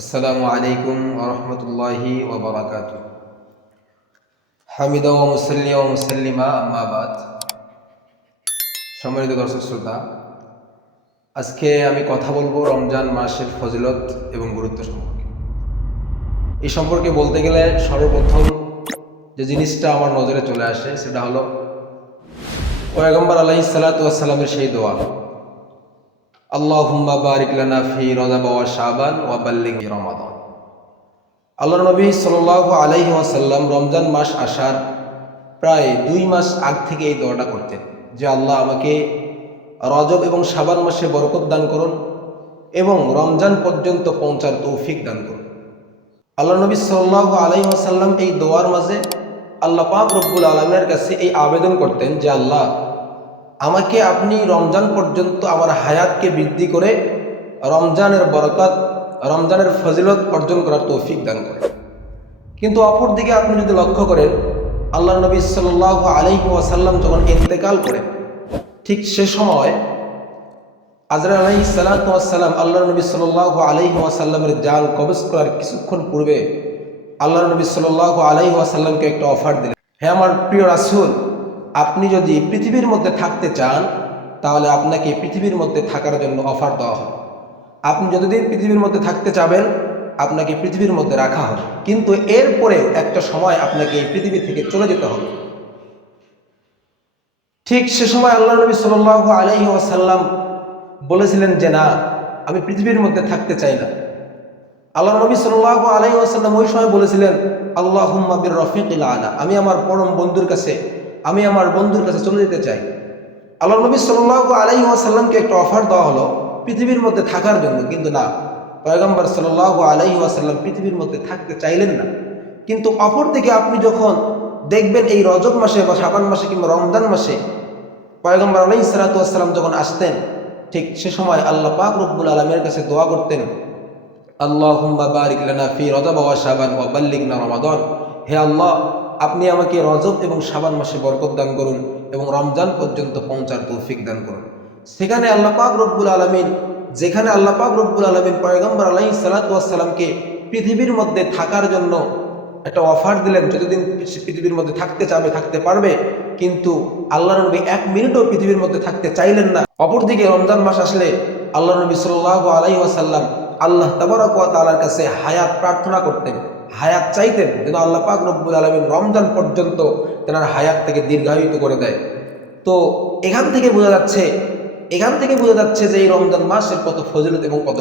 আসসালামু আলাইকুম ওয়া রাহমাতুল্লাহি ওয়া বারাকাতুহু। হামিদা ওয়া মুসাল্লি ওয়া মুসাল্লিমা আম্মা বাদ। সম্মানিত দর্শক শ্রোতা, আজকে আমি কথা বলবো রমজান মাসের ফজিলত এবং গুরুত্ব সম্পর্কে। এই সম্পর্কে বলতে গেলে সর্বপ্রথম যে জিনিসটা আমার নজরে চলে আসে সেটা হলো পয়গম্বর আলাইহিস সালাতু ওয়াস সালামের সেই দোয়া, আল্লাহুম্মা বারিক লানা ফি রজব ওয়া শাবান ওয়া বাল্লিগনি রমাদান। আল্লাহর নবী সাল্লাল্লাহু আলাইহি ওয়াসাল্লাম রমজান মাস আসার প্রায় 2 মাস আগ থেকে এই দোয়াটা করতেন যে আল্লাহ আমাকে রজব এবং শাবান মাসে বরকত দান করুন এবং রমজান পর্যন্ত পৌঁছার তৌফিক দান করুন। আল্লাহর নবী সাল্লাল্লাহু আলাইহি ওয়াসাল্লাম এই দোয়ার মাঝে আল্লাহ পাক রব্বুল আলামিনের কাছে এই আবেদন করতেন যে আল্লাহ আমাকে আপনি রমজান পর্যন্ত আমার হায়াতকে বৃদ্ধি করে রমজানের বরকত, রমজানের ফজিলত অর্জন করার তৌফিক দান করেন। কিন্তু অপরদিকে আপনি যদি লক্ষ্য করেন, আল্লাহর নবী সাল্লাল্লাহু আলাইহি ওয়াসাল্লাম যখন ইন্তেকাল করেন, ঠিক সে সময় আজরাইল আলাইহিস সালাতু ওয়াস সালাম আল্লাহর নবী সাল্লাল্লাহু আলাইহি ওয়াসাল্লামের জান কবজ করার কিছুক্ষণ পূর্বে আল্লাহর নবী সাল্লাল্লাহু আলাইহি ওয়াসাল্লামকে একটা অফার দিলেন, হে আমার প্রিয় রাসূল, আপনি যদি পৃথিবীর মধ্যে থাকতে চান তাহলে আপনাকে পৃথিবীর মধ্যে থাকার জন্য অফার দেওয়া হবে। আপনি যতদিন পৃথিবীর মধ্যে থাকতে চাবেন আপনাকে পৃথিবীর মধ্যে রাখা হবে, কিন্তু এরপরে একটা সময় আপনাকে এই পৃথিবী থেকে চলে যেতে হবে। ঠিক সে সময় আল্লাহ নবী সাল্লাল্লাহু আলাইহি ওয়াসাল্লাম বলেছিলেন যে না, আমি পৃথিবীর মধ্যে থাকতে চাই না। আল্লাহ নবী সাল্লাল্লাহু আলাইহি ওয়াসাল্লাম ওই সময় বলেছিলেন, আল্লাহুম্মা বির রফিকিল আলা, আমি আমার পরম বন্ধুর কাছে, আমি আমার বন্ধুর কাছে চলে যেতে চাই। আল্লাহ নবী সাল্লাল্লাহু আলাইহি ওয়াসাল্লামকে একটা অফার দেওয়া হলো পৃথিবীর মধ্যে থাকার জন্য, কিন্তু না, পয়গম্বর সাল্লাল্লাহু আলাইহি ওয়াসাল্লাম পৃথিবীর মধ্যে থাকতে চাইলেন না। কিন্তু অপরদিকে আপনি যখন দেখবেন এই রজব মাসে বা শাবান মাসে কিংবা রমজান মাসে পয়গম্বর আলাইহিস সালাতু ওয়াস সালাম যখন আসতেন, ঠিক সে সময় আল্লাহ পাক রব্বুল আলামিনের কাছে দোয়া করতেন, আল্লাহুম্মা বারিক লানা ফি রজব ওয়া শাবান ওয়া বাল্লিগনা রমাদান। হে আল্লাহ, আপনি আমাকে রজব এবং শাবান মাসে বরকত দান করুন এবং রমজান পর্যন্ত পৌঁছার তৌফিক দান করুন। সেখানে আল্লাহ পাক রব্বুল আলামিন, যেখানে আল্লাহ পাক রব্বুল আলামিন পয়গম্বর আলাইহিস সালাতু ওয়াস সালামকে পৃথিবীর মধ্যে থাকার জন্য একটা অফার দিলেন, যতদিন পৃথিবীর মধ্যে থাকতে চাবে থাকতে পারবে, কিন্তু আল্লাহর নবী 1 মিনিটও পৃথিবীর মধ্যে থাকতে চাইলেন না। অপরদিকে রমজান মাস আসলে আল্লাহ নবী সাল্লাল্লাহু আলাইহি ওয়াসাল্লাম আল্লাহ তাবারক ওয়া তাআলার কাছে হায়াত প্রার্থনা করতেন, হায়াত চাইতেন যেন আল্লাহ পাক রব্বুল আলামিন রমজান পর্যন্ত তেনার হায়াত থেকে দীর্ঘায়িত করে দেয়। তো এখান থেকে বোঝা যাচ্ছে যে এই রমজান মাসের কত ফজিলত এবং কত